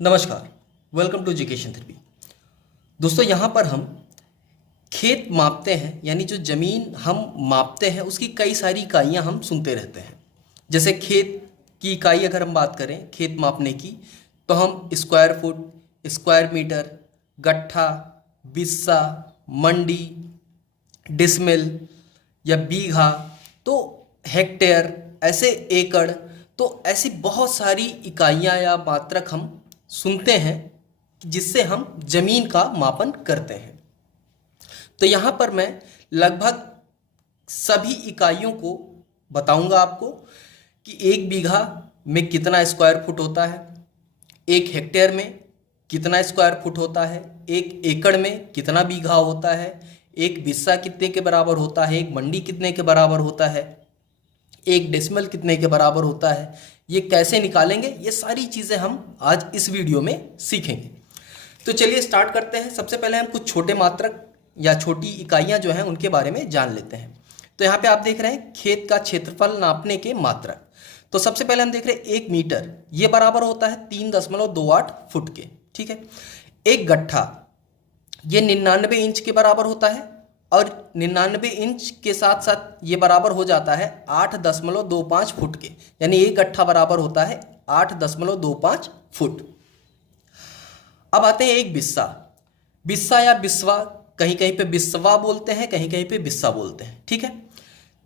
नमस्कार। Welcome to education therapy. दोस्तों, यहाँ पर हम खेत मापते हैं, यानी जो ज़मीन हम मापते हैं उसकी कई सारी इकाइयाँ हम सुनते रहते हैं। जैसे खेत की इकाई अगर हम बात करें खेत मापने की, तो हम स्क्वायर फुट, स्क्वायर मीटर, गट्ठा, बिस्सा, मंडी, डिसमिल या बीघा, तो हेक्टेयर, ऐसे एकड़, तो ऐसी बहुत सारी इकाइयाँ या मात्रक हम सुनते हैं जिससे हम जमीन का मापन करते हैं। तो यहाँ पर मैं लगभग सभी इकाइयों को बताऊंगा आपको कि एक बीघा में कितना स्क्वायर फुट होता है, एक हेक्टेयर में कितना स्क्वायर फुट होता है, एक एकड़ में कितना बीघा होता है, एक बिस्सा कितने के बराबर होता है, एक मंडी कितने के बराबर होता है, एक डेसिमल कितने के बराबर होता है, ये कैसे निकालेंगे, ये सारी चीज़ें हम आज इस वीडियो में सीखेंगे। तो चलिए स्टार्ट करते हैं। सबसे पहले हम कुछ छोटे मात्रक या छोटी इकाइयाँ जो हैं उनके बारे में जान लेते हैं। तो यहाँ पे आप देख रहे हैं खेत का क्षेत्रफल नापने के मात्रक। तो सबसे पहले हम देख रहे हैं 1 मीटर, ये बराबर होता है 3.28 फुट के। ठीक है। एक गट्ठा, ये 99 इंच के बराबर होता है, और 99 इंच के साथ साथ ये बराबर हो जाता है 8.25 फुट के, यानी एक गट्ठा बराबर होता है 8.25 फुट। अब आते हैं एक बिस्सा। बिस्सा या बिस्वा, कहीं कहीं पे बिस्वा बोलते हैं, कहीं कहीं पे बिस्सा बोलते हैं। ठीक है।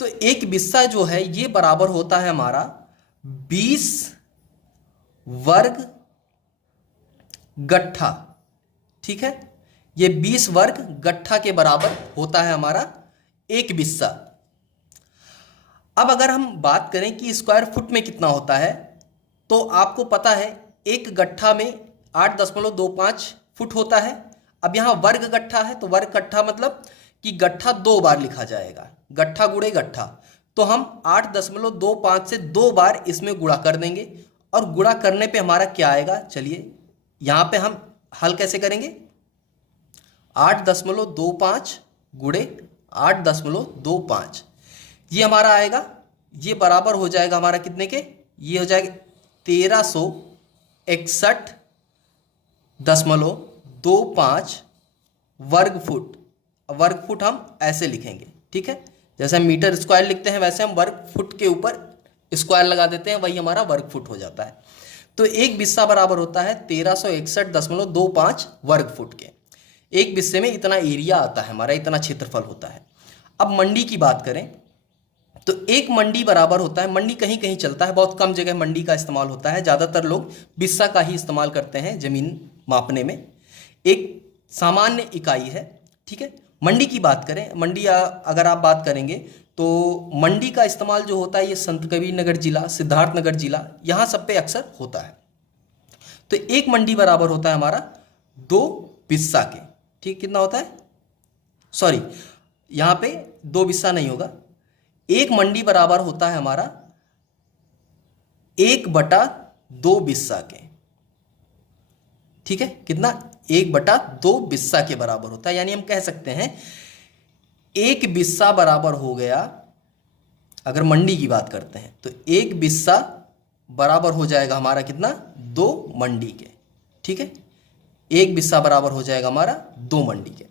तो एक बिस्सा जो है ये बराबर होता है हमारा 20 वर्ग गट्ठा। ठीक है। ये 20 वर्ग गट्ठा के बराबर होता है हमारा एक बिस्सा। अब अगर हम बात करें कि स्क्वायर फुट में कितना होता है, तो आपको पता है एक गट्ठा में 8.25 फुट होता है। अब यहाँ वर्ग गट्ठा है, तो वर्ग गट्ठा मतलब कि गट्ठा 2 बार लिखा जाएगा, गट्ठा गुणे गट्ठा। तो हम 8.25 से 2 बार इसमें गुणा कर देंगे, और गुणा करने पे हमारा क्या आएगा, चलिए यहाँ पे हम हल कैसे करेंगे। 8.25 गुणे 8.25, ये हमारा आएगा, ये बराबर हो जाएगा हमारा कितने के, ये हो जाएगा 1361.25 वर्ग फुट। वर्ग फुट हम ऐसे लिखेंगे। ठीक है। जैसे हम मीटर स्क्वायर लिखते हैं वैसे हम वर्ग फुट के ऊपर स्क्वायर लगा देते हैं, वही हमारा वर्ग फुट हो जाता है। तो एक बिस्सा बराबर होता है 1361.25 वर्ग फुट के। एक बिस्से में इतना एरिया आता है हमारा, इतना क्षेत्रफल होता है। अब मंडी की बात करें तो एक मंडी बराबर होता है, मंडी कहीं कहीं चलता है, बहुत कम जगह मंडी का इस्तेमाल होता है, ज़्यादातर लोग बिस्सा का ही इस्तेमाल करते हैं ज़मीन मापने में। एक सामान्य इकाई है। ठीक है। मंडी की बात करें, मंडी अगर आप बात करेंगे तो मंडी का इस्तेमाल जो होता है ये संत कबीर नगर जिला, सिद्धार्थनगर जिला, यहाँ सब पे अक्सर होता है। तो एक मंडी बराबर होता है हमारा 2 बिस्सा के। ठीक, कितना होता है, सॉरी यहाँ पे 2 बिस्सा नहीं होगा, एक मंडी बराबर होता है हमारा 1/2 बिस्सा के। ठीक है। कितना, 1/2 बिस्सा के बराबर होता है। यानी हम कह सकते हैं एक बिस्सा बराबर हो गया, अगर मंडी की बात करते हैं तो एक बिस्सा बराबर हो जाएगा हमारा कितना, 2 मंडी के। ठीक है। एक बिस्सा बराबर हो जाएगा हमारा 2 मंडी के।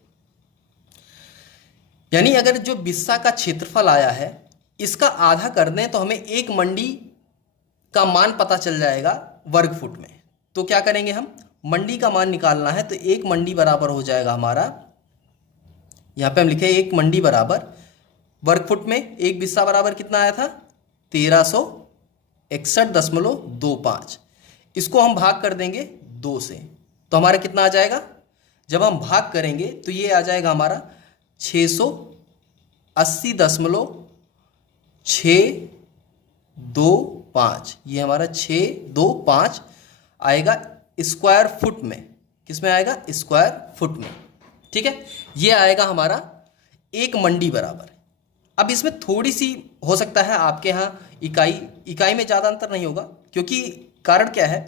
यानी अगर जो बिस्सा का क्षेत्रफल आया है इसका आधा कर दें तो हमें एक मंडी का मान पता चल जाएगा वर्ग फुट में। तो क्या करेंगे, हम मंडी का मान निकालना है, तो एक मंडी बराबर हो जाएगा हमारा, यहाँ पे हम लिखे एक मंडी बराबर वर्ग फुट में एक बिस्सा बराबर कितना आया था, 1361.25। इसको हम भाग कर देंगे 2 से, तो हमारा कितना आ जाएगा, जब हम भाग करेंगे तो ये आ जाएगा हमारा 680.625। ये हमारा 625 आएगा स्क्वायर फुट में। किस में आएगा, स्क्वायर फुट में। ठीक है। ये आएगा हमारा एक मंडी बराबर। अब इसमें थोड़ी सी हो सकता है आपके यहाँ इकाई में ज़्यादा अंतर नहीं होगा, क्योंकि कारण क्या है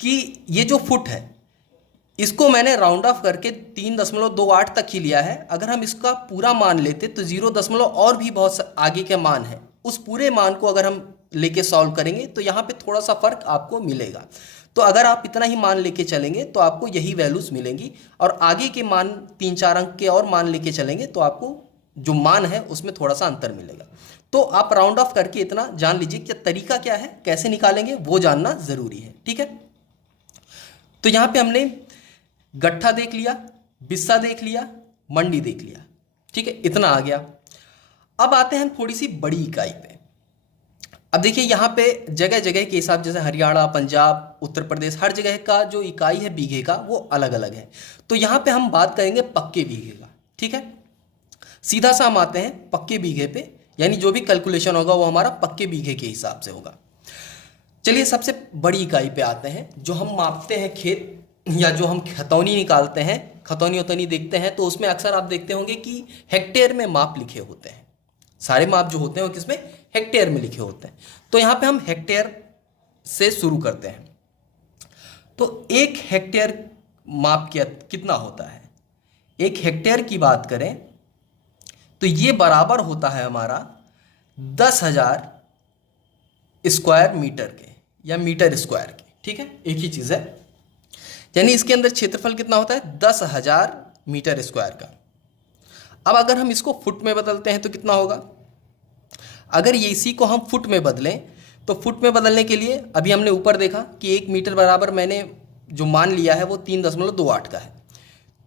कि ये जो फुट है इसको मैंने राउंड ऑफ करके 3.28 तक ही लिया है। अगर हम इसका पूरा मान लेते तो 0 और भी बहुत आगे के मान है, उस पूरे मान को अगर हम लेके सॉल्व करेंगे तो यहाँ पे थोड़ा सा फर्क आपको मिलेगा। तो अगर आप इतना ही मान लेके चलेंगे तो आपको यही वैल्यूज मिलेंगी, और आगे के मान 3-4 अंक के और मान लेके चलेंगे तो आपको जो मान है उसमें थोड़ा सा अंतर मिलेगा। तो आप राउंड ऑफ करके इतना जान लीजिए कि तरीका क्या है, कैसे निकालेंगे वो जानना जरूरी है। ठीक है, तो यहां पे हमने गट्ठा देख लिया, बिस्सा देख लिया, मंडी देख लिया। ठीक है, इतना आ गया। अब आते हैं थोड़ी सी बड़ी इकाई पे। अब देखिए यहाँ पे जगह जगह के हिसाब, जैसे हरियाणा, पंजाब, उत्तर प्रदेश, हर जगह का जो इकाई है बीघे का वो अलग अलग है। तो यहाँ पे हम बात करेंगे पक्के बीघे का। ठीक है, सीधा सा हम आते हैं पक्के बीघे पे, यानी जो भी कैलकुलेशन होगा वो हमारा पक्के बीघे के हिसाब से होगा। चलिए सबसे बड़ी इकाई पे आते हैं। जो हम मापते हैं खेत, या जो हम खतौनी निकालते हैं, खतौनी उतौनी देखते हैं, तो उसमें अक्सर आप देखते होंगे कि हेक्टेयर में माप लिखे होते हैं। सारे माप जो होते हैं वो किसमें, हेक्टेयर में लिखे होते हैं। तो यहाँ पे हम हेक्टेयर से शुरू करते हैं। तो 1 हेक्टेयर माप कितना होता है? 1 हेक्टेयर की बात करें तो ये बराबर होता है हमारा 10,000 स्क्वायर मीटर के, या मीटर स्क्वायर के। ठीक है, एक ही चीज़ है, यानी इसके अंदर क्षेत्रफल कितना होता है, 10,000 मीटर स्क्वायर का। अब अगर हम इसको फुट में बदलते हैं तो कितना होगा? अगर ये इसी को हम फुट में बदलें तो फुट में बदलने के लिए अभी हमने ऊपर देखा कि 1 मीटर बराबर मैंने जो मान लिया है वो 3.28 का है।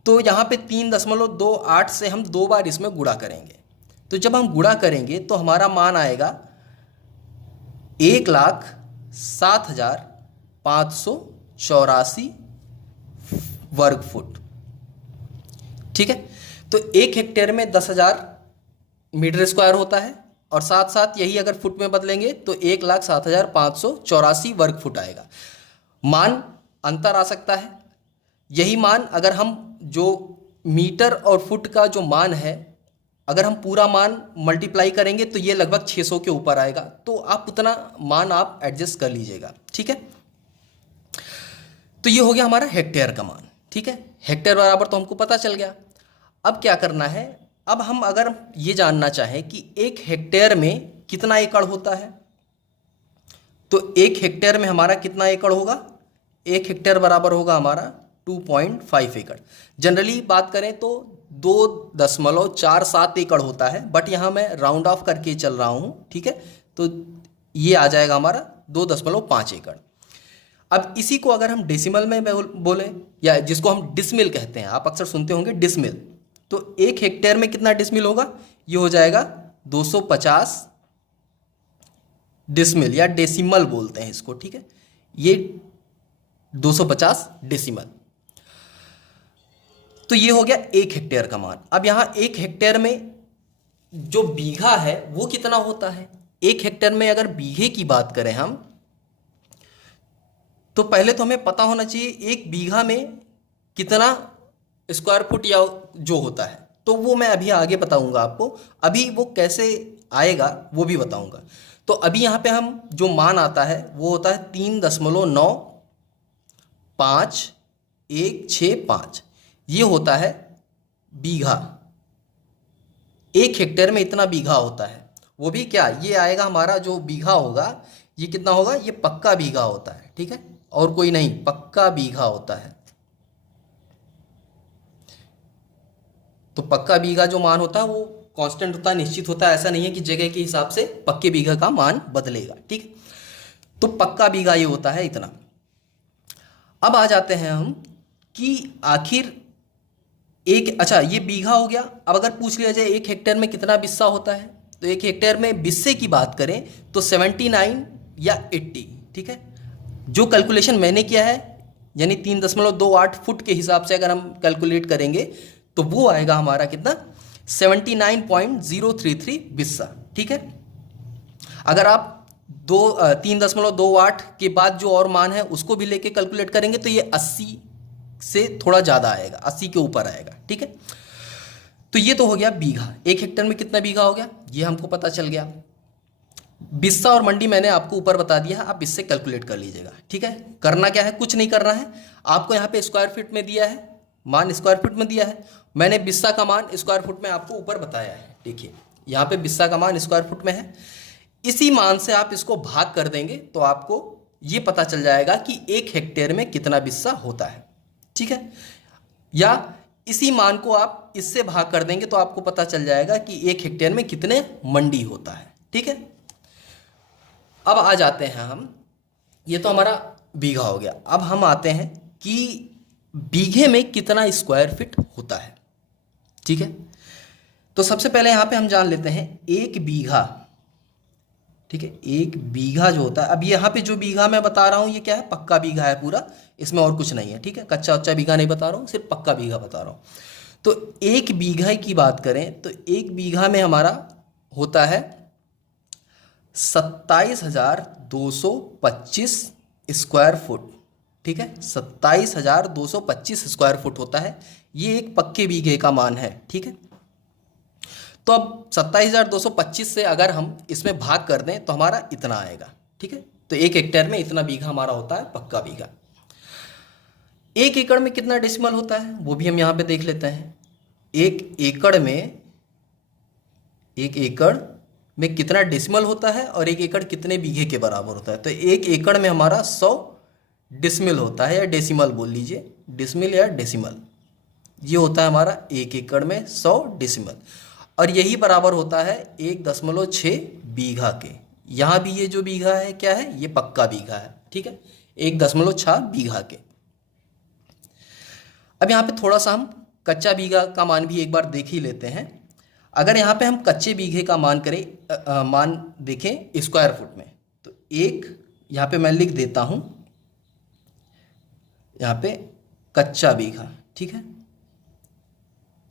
तो यहाँ पे 3.28 से हम 2 बार इसमें गुणा करेंगे। तो जब हम गुणा करेंगे तो हमारा मान आएगा 1,07,584 वर्ग फुट। ठीक है, तो 1 हेक्टेयर में 10,000 मीटर स्क्वायर होता है, और साथ साथ यही अगर फुट में बदलेंगे तो 1,07,584 वर्ग फुट आएगा। मान अंतर आ सकता है। यही मान अगर हम जो मीटर और फुट का जो मान है, अगर हम पूरा मान मल्टीप्लाई करेंगे तो ये लगभग 600 के ऊपर आएगा। तो आप उतना मान आप एडजस्ट कर लीजिएगा। ठीक है, तो ये हो गया हमारा हेक्टेयर का मान। ठीक है, हेक्टेयर बराबर तो हमको पता चल गया। अब क्या करना है, अब हम अगर ये जानना चाहें कि 1 हेक्टेयर में कितना एकड़ होता है, तो 1 हेक्टेयर में हमारा कितना एकड़ होगा? 1 हेक्टेयर बराबर होगा हमारा 2.5 एकड़। जनरली बात करें तो 2.47 एकड़ होता है, बट यहाँ मैं राउंड ऑफ करके चल रहा हूँ। ठीक है, तो ये आ जाएगा हमारा 2.5 एकड़। अब इसी को अगर हम डेसिमल में बोले, या जिसको हम डिसमिल कहते हैं, आप अक्सर सुनते होंगे डिसमिल, तो 1 हेक्टेयर में कितना डिसमिल होगा? ये हो जाएगा 250 डिसमिल, या डेसिमल बोलते हैं इसको। ठीक है, ये 250 डेसिमल। तो ये हो गया 1 हेक्टेयर का मान। अब यहां 1 हेक्टेयर में जो बीघा है वो कितना होता है? 1 हेक्टेयर में अगर बीघे की बात करें हम, तो पहले तो हमें पता होना चाहिए 1 बीघा में कितना स्क्वायर फुट या जो होता है। तो वो मैं अभी आगे बताऊंगा आपको, अभी वो कैसे आएगा वो भी बताऊंगा। तो अभी यहाँ पे हम जो मान आता है वो होता है 3.95,165। ये होता है बीघा। 1 हेक्टेयर में इतना बीघा होता है। वो भी क्या, ये आएगा हमारा जो बीघा होगा, ये कितना होगा? ये पक्का बीघा होता है। ठीक है, और कोई नहीं, पक्का बीघा होता है। तो पक्का बीघा जो मान होता है वो कांस्टेंट होता है, निश्चित होता है। ऐसा नहीं है कि जगह के हिसाब से पक्के बीघा का मान बदलेगा। ठीक, तो पक्का बीघा ये होता है इतना। अब आ जाते हैं हम कि आखिर अच्छा ये बीघा हो गया। अब अगर पूछ लिया जाए 1 हेक्टेयर में कितना बिस्सा होता है, तो 1 हेक्टेयर में बिस्से की बात करें तो 79 या 80। ठीक है, जो कैलकुलेशन मैंने किया है, यानी 3.28 फुट के हिसाब से अगर हम कैलकुलेट करेंगे तो वो आएगा हमारा कितना, 79.033 बिस्सा। ठीक है, अगर आप 3.28 के बाद जो और मान है उसको भी लेके कैलकुलेट करेंगे तो ये 80 से थोड़ा ज़्यादा आएगा, 80 के ऊपर आएगा। ठीक है, तो ये तो हो गया बीघा। 1 हेक्टेयर में कितना बीघा हो गया ये हमको पता चल गया। बिस्सा और मंडी मैंने आपको ऊपर बता दिया है, आप इससे कैलकुलेट कर लीजिएगा। ठीक है, करना क्या है, कुछ नहीं करना है। आपको यहाँ पे स्क्वायर फीट में दिया है, मान स्क्वायर फीट में दिया है, मैंने बिस्सा का मान स्क्वायर फुट में आपको ऊपर बताया है। देखिए यहाँ पे बिस्सा का मान स्क्वायर फुट में है, इसी मान से आप इसको भाग कर देंगे तो आपको ये पता चल जाएगा कि 1 हेक्टेयर में कितना बिस्सा होता है। ठीक है, या इसी मान को आप इससे भाग कर देंगे तो आपको पता चल जाएगा कि 1 हेक्टेयर में कितने मंडी होता है। ठीक है, अब आ जाते हैं हम, ये तो हमारा बीघा हो गया। अब हम आते हैं कि बीघे में कितना स्क्वायर फीट होता है। ठीक है, तो सबसे पहले यहाँ पे हम जान लेते हैं 1 बीघा। ठीक है, 1 बीघा जो होता है, अब यहाँ पे जो बीघा मैं बता रहा हूँ ये क्या है, पक्का बीघा है पूरा, इसमें और कुछ नहीं है। ठीक है, कच्चा उच्चा बीघा नहीं बता रहा हूँ, सिर्फ पक्का बीघा बता रहा हूँ। तो 1 बीघा की बात करें तो 1 बीघा में हमारा होता है 27,225 स्क्वायर फुट। ठीक है, 27,225 स्क्वायर फुट होता है, ये एक पक्के बीघे का मान है। ठीक है, तो अब 27,225 से अगर हम इसमें भाग कर दें तो हमारा इतना आएगा। ठीक है, तो 1 हेक्टेयर में इतना बीघा हमारा होता है, पक्का बीघा। 1 एकड़ में कितना डेसिमल होता है वो भी हम यहाँ पे देख लेते हैं। 1 एकड़ में कितना डेसिमल होता है और 1 एकड़ कितने बीघे के बराबर होता है। तो 1 एकड़ में हमारा 100 डिसमिल होता है, या डेसिमल बोल लीजिए, डिसमिल या डेसिमल, ये होता है हमारा 1 एकड़ में 100 डिसमिल, और यही बराबर होता है 1.6 बीघा के। यहाँ भी ये जो बीघा है क्या है, ये पक्का बीघा है। ठीक है, 1.6 बीघा के। अब यहाँ पे थोड़ा सा हम कच्चा बीघा का मान भी एक बार देख ही लेते हैं। अगर यहाँ पे हम कच्चे बीघे का मान करें, मान देखें स्क्वायर फुट में, तो एक यहाँ पे मैं लिख देता हूँ, यहाँ पे कच्चा बीघा। ठीक है,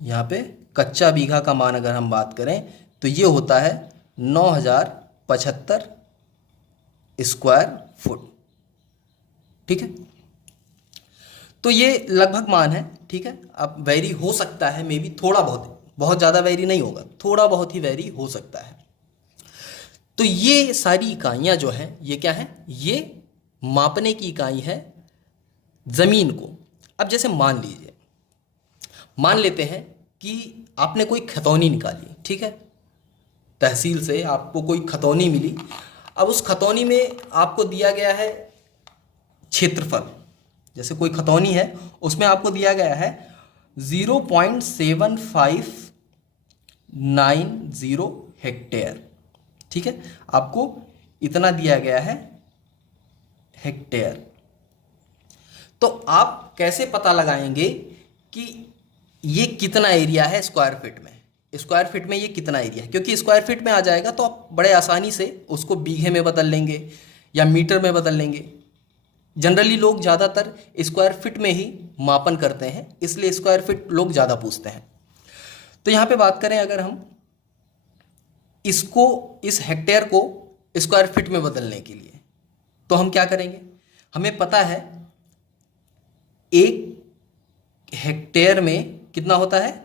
यहाँ पे कच्चा बीघा का मान अगर हम बात करें तो ये होता है 9,075 स्क्वायर फुट। ठीक है, तो ये लगभग मान है। ठीक है, अब वेरी हो सकता है, मे बी थोड़ा बहुत ज़्यादा वेरी नहीं होगा, थोड़ा बहुत ही वेरी हो सकता है। तो ये सारी इकाइयाँ जो हैं ये क्या हैं, ये मापने की इकाई है ज़मीन को। अब जैसे मान लीजिए, मान लेते हैं कि आपने कोई खतौनी निकाली। ठीक है, तहसील से आपको कोई खतौनी मिली। अब उस खतौनी में आपको दिया गया है क्षेत्रफल, जैसे कोई खतौनी है उसमें आपको दिया गया है 0.7590 हेक्टेयर। ठीक है, आपको इतना दिया गया है हेक्टेयर। तो आप कैसे पता लगाएंगे कि ये कितना एरिया है स्क्वायर फीट में, स्क्वायर फीट में ये कितना एरिया है, क्योंकि स्क्वायर फीट में आ जाएगा तो आप बड़े आसानी से उसको बीघे में बदल लेंगे या मीटर में बदल लेंगे। जनरली लोग ज़्यादातर स्क्वायर फीट में ही मापन करते हैं, इसलिए स्क्वायर फीट लोग ज़्यादा पूछते हैं। तो यहाँ पे बात करें अगर हम इसको, इस हेक्टेयर को स्क्वायर फीट में बदलने के लिए, तो हम क्या करेंगे, हमें पता है 1 हेक्टेयर में कितना होता है,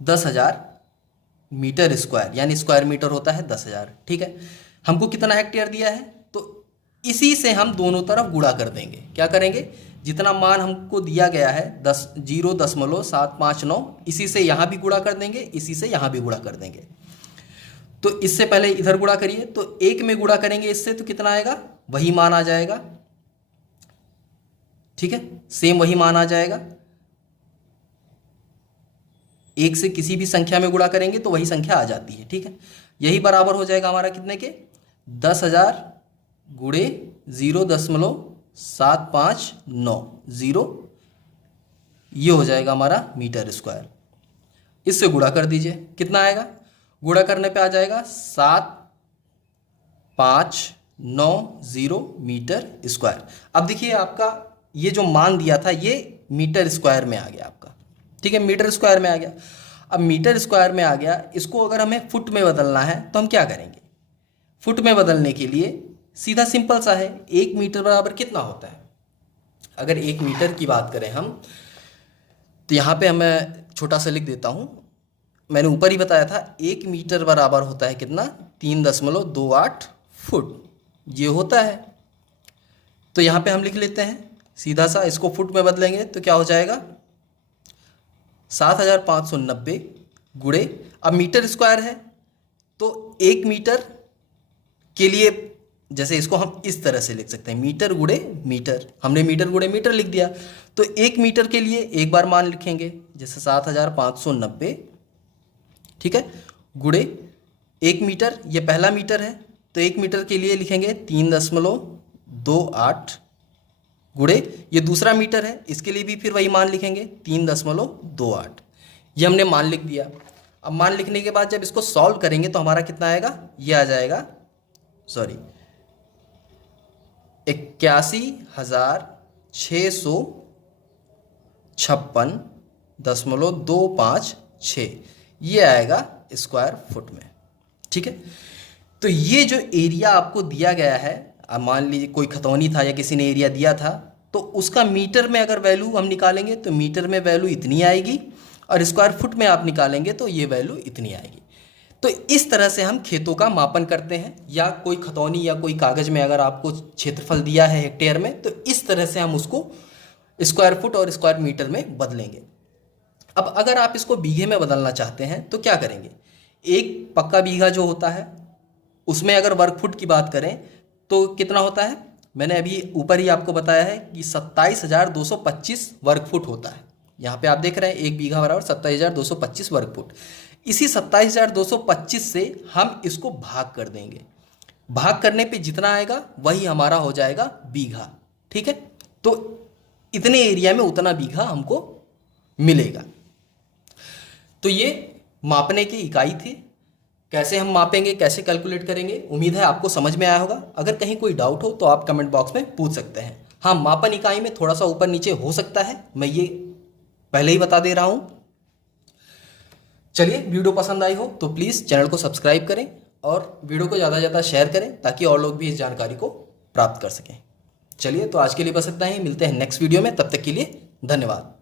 10,000 मीटर स्क्वायर, यानी स्क्वायर मीटर होता है 10,000। ठीक है, हमको कितना हेक्टेयर दिया है, तो इसी से हम दोनों तरफ गुणा कर देंगे। क्या करेंगे, जितना मान हमको दिया गया है 0.759, इसी से यहाँ भी गुणा कर देंगे, इसी से यहाँ भी गुणा कर देंगे। तो इससे पहले इधर गुणा करिए, तो 1 में गुणा करेंगे इससे तो कितना आएगा, वही मान आ जाएगा। ठीक है, सेम वही मान आ जाएगा। 1 से किसी भी संख्या में गुणा करेंगे तो वही संख्या आ जाती है। ठीक है, यही बराबर हो जाएगा हमारा कितने के, 10,000 गुणे 0.7590, ये हो जाएगा हमारा मीटर स्क्वायर। इससे गुणा कर दीजिए, कितना आएगा, गुणा करने पे आ जाएगा 7,590 मीटर स्क्वायर। अब देखिए आपका ये जो मान दिया था ये मीटर स्क्वायर में आ गया आपका। ठीक है, मीटर स्क्वायर में आ गया। अब मीटर स्क्वायर में आ गया, इसको अगर हमें फुट में बदलना है तो हम क्या करेंगे, फुट में बदलने के लिए सीधा सिंपल सा है, 1 मीटर बराबर कितना होता है। अगर 1 मीटर की बात करें हम, तो यहाँ पे मैं छोटा सा लिख देता हूँ, मैंने ऊपर ही बताया था 1 मीटर बराबर होता है कितना, 3.28 फुट, ये होता है। तो यहाँ पे हम लिख लेते हैं सीधा सा, इसको फुट में बदलेंगे तो क्या हो जाएगा, 7,590 गुणे, अब मीटर स्क्वायर है तो 1 मीटर के लिए जैसे इसको हम इस तरह से लिख सकते हैं, मीटर गुणे मीटर। हमने मीटर गुणे मीटर लिख दिया, तो 1 मीटर के लिए एक बार मान लिखेंगे, जैसे 7590, ठीक है, गुणे 1 मीटर, ये पहला मीटर है, तो 1 मीटर के लिए लिखेंगे 3.28, गुणे ये दूसरा मीटर है, इसके लिए भी फिर वही मान लिखेंगे 3.28। ये हमने मान लिख दिया। अब मान लिखने के बाद जब इसको सॉल्व करेंगे तो हमारा कितना आएगा, ये आ जाएगा, सॉरी, 81,656.256, ये आएगा स्क्वायर फुट में, ठीक है। तो ये जो एरिया आपको दिया गया है, अब मान लीजिए कोई खतौनी था या किसी ने एरिया दिया था, तो उसका मीटर में अगर वैल्यू हम निकालेंगे तो मीटर में वैल्यू इतनी आएगी, और स्क्वायर फुट में आप निकालेंगे तो ये वैल्यू इतनी आएगी। तो इस तरह से हम खेतों का मापन करते हैं, या कोई खतौनी या कोई कागज़ में अगर आपको क्षेत्रफल दिया है हेक्टेयर में, तो इस तरह से हम उसको स्क्वायर फुट और स्क्वायर मीटर में बदलेंगे। अब अगर आप इसको बीघे में बदलना चाहते हैं तो क्या करेंगे, एक पक्का बीघा जो होता है उसमें अगर वर्ग फुट की बात करें तो कितना होता है, मैंने अभी ऊपर ही आपको बताया है कि 27,225 वर्ग फुट होता है। यहाँ पे आप देख रहे हैं 1 बीघा बराबर 27,225 वर्ग फुट। इसी 27,225 से हम इसको भाग कर देंगे, भाग करने पे जितना आएगा वही हमारा हो जाएगा बीघा, ठीक है। तो इतने एरिया में उतना बीघा हमको मिलेगा। तो ये मापने की इकाई थी, कैसे हम मापेंगे, कैसे कैलकुलेट करेंगे, उम्मीद है आपको समझ में आया होगा। अगर कहीं कोई डाउट हो तो आप कमेंट बॉक्स में पूछ सकते हैं। हाँ, मापन इकाई में थोड़ा सा ऊपर नीचे हो सकता है, मैं ये पहले ही बता दे रहा हूँ। चलिए, वीडियो पसंद आई हो तो प्लीज़ चैनल को सब्सक्राइब करें और वीडियो को ज़्यादा से ज़्यादा शेयर करें ताकि और लोग भी इस जानकारी को प्राप्त कर सकें। चलिए, तो आज के लिए बस इतना ही, मिलते हैं नेक्स्ट वीडियो में, तब तक के लिए धन्यवाद।